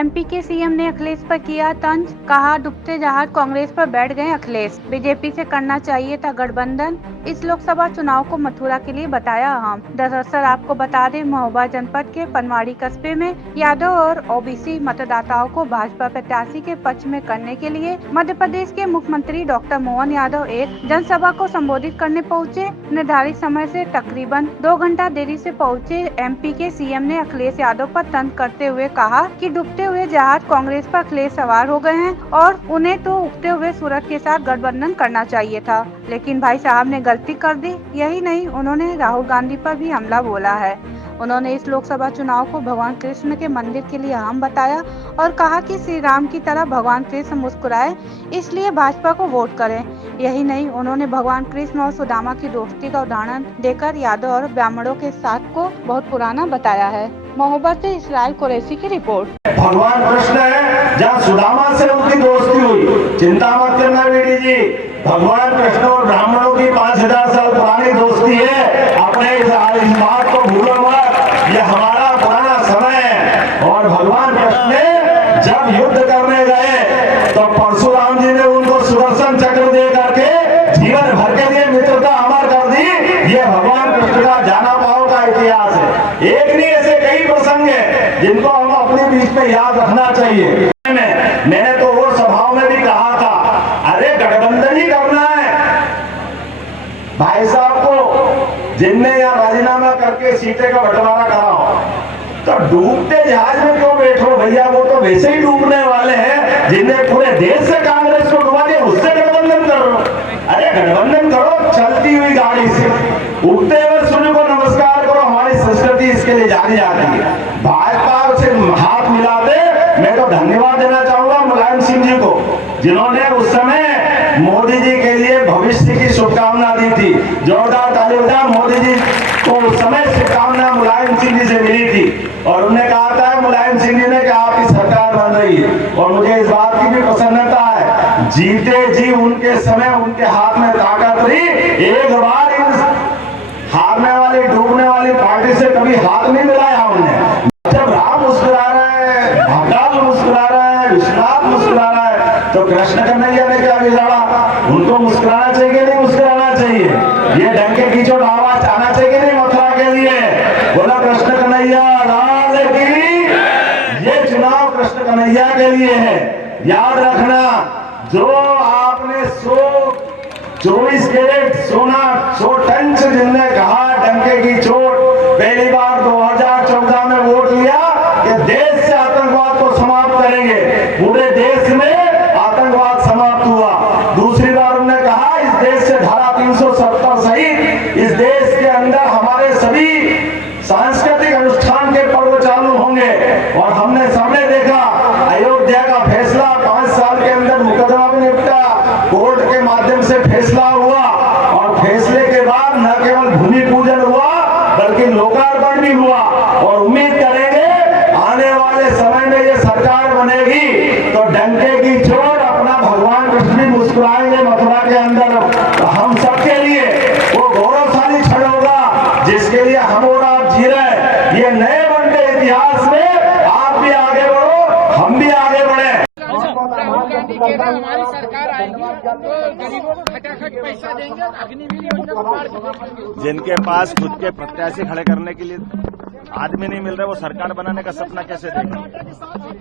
MP के CM ने अखिलेश पर किया तंज, कहा डूबते जहाज कांग्रेस पर बैठ गए अखिलेश, बीजेपी से करना चाहिए था गठबंधन। इस लोकसभा चुनाव को मथुरा के लिए बताया अहम। दरअसल आपको बता दें, महोबा जनपद के पनवाड़ी कस्बे में यादव और ओबीसी मतदाताओं को भाजपा प्रत्याशी के पक्ष में करने के लिए मध्य प्रदेश के मुख्यमंत्री डॉक्टर मोहन यादव एक जनसभा को संबोधित करने पहुंचे। निर्धारित समय से तकरीबन 2 घंटा देरी से पहुंचे एमपी के सीएम ने अखिलेश यादव पर तंज करते हुए कहा कि डूबते हुए जहाज कांग्रेस पर अखिलेश सवार हो गए हैं और उन्हें तो उगते हुए सूरज के साथ गठबंधन करना चाहिए था, लेकिन भाई साहब ने गलती कर दी। यही नहीं, उन्होंने राहुल गांधी पर भी हमला बोला है। उन्होंने इस लोकसभा चुनाव को भगवान कृष्ण के मंदिर के लिए अहम बताया और कहा कि श्री राम की तरह भगवान कृष्ण मुस्कुराए, इसलिए भाजपा को वोट करें। यही नहीं, उन्होंने भगवान कृष्ण और सुदामा की दोस्ती का उदाहरण देकर यादव और ब्राह्मणों के साथ को बहुत पुराना बताया है। महोबा से इसराइल कुरैशी की रिपोर्ट। भगवान कृष्ण है, जहाँ सुदामा से उनकी दोस्ती हुई, चिंता मत करना बेटी जी। भगवान कृष्ण और ब्राह्मणों की 5000 साल पुरानी दोस्ती है। अपने इस बात को भूलो मत, ये हमारा पुराना समय है। और भगवान कृष्ण ने जब युद्ध करने गए तो परशुराम जी ने उनको सुदर्शन चक्र दे करके जीवन भर के लिए मित्रता अमर कर दी। ये भगवान कृष्ण का जाना पाओ का इतिहास है। एक नहीं, ऐसे कई प्रसंग है जिनको हम अपने बीच में याद रखना चाहिए। मैंने तो और सभाओं में भी कहा था, अरे गठबंधन ही करना है। भाई साहब को जिनने यहाँ राजीनामा करके सीटें का बंटवारा कराओ, तो डूबते जहाज में क्यों बैठो भैया, वो तो वैसे ही डूबने वाले हैं। जिनने पूरे देश से कांग्रेस को डुबा दिया, उससे गठबंधन करो। अरे गठबंधन करो चलती हुई गाड़ी से, उगते हुए सूर्य को नमस्कार करो। हमारी संस्कृति इसके लिए जानी जाती है। भाजपा से हाथ मिला दे। मैं तो धन्यवाद देना चाहूंगा मुलायम सिंह जी को, जिन्होंने उस समय मोदी जी के लिए भविष्य की शुभकामना दी थी। जोरदार ताली बजाओ। मोदी जी को उस समय शुभकामना मुलायम सिंह जी से मिली थी और उन्होंने कहा था मुलायम सिंह जी ने कि आपकी सरकार बन रही है। और मुझे इस बात की भी प्रसन्नता है, जीते जी उनके समय उनके हाथ में ताकत रही। एक बार हारने वाली डूबने वाली पार्टी से कभी हाथ नहीं मिलाया उन्हें। जब राम मुस्कुरा रहे हैं, भगवान मुस्कुरा रहे हैं, विश्वनाथ मुस्कुरा रहा है, तो कृष्ण कन्हैया ने क्या बिगाड़ा? उनको मुस्कुराना चाहिए कि नहीं मुस्कुराना चाहिए? ये डंके कीचोट आवाज आना चाहिए कि नहीं मथुरा के लिए? बोला कृष्ण कन्हैया लाल की। ये चुनाव कृष्ण कन्हैया के लिए है। याद रखना, जो आपने 24 कैरेट सोना 100 टन से जिनने कहा डंके की चोट, पहली बार 2014 में वोट लिया कि देश से आतंकवाद को समाप्त करेंगे, पूरे देश में आतंकवाद समाप्त हुआ। दूसरी बार उन्होंने कहा इस देश से धारा 370 सहित इस देश के अंदर हमारे सभी सांस्कृतिक अनुष्ठान के पर्व चालू होंगे। और हमने सामने देखा अयोध्या का फैसला, 5 साल के अंदर मुकदमा भी निपटा, कोर्ट के माध्यम से फैसला हुआ और फैसले के बाद न केवल भूमि पूजन हुआ बल्कि लोकार्पण भी हुआ। और उम्मीद करेंगे आने वाले समय में ये सरकार बनेगी तो डंके की चोट अपना भगवान कृष्ण भी मुस्कुराएंगे मथुरा के अंदर। तो हम सबके लिए वो गौरवशाली क्षण होगा जिसके लिए हम और आप जी रहे। ये नए बनते इतिहास में आप भी आगे बढ़ो, हम भी आगे बढ़े। हमारी सरकार आएगी तो गरीबों को खटाखट पैसा देंगे, अग्निवीर योजना को पार करेंगे। जिनके पास खुद के प्रत्याशी खड़े करने के लिए आदमी नहीं मिल रहे, वो सरकार बनाने का सपना कैसे देंगे?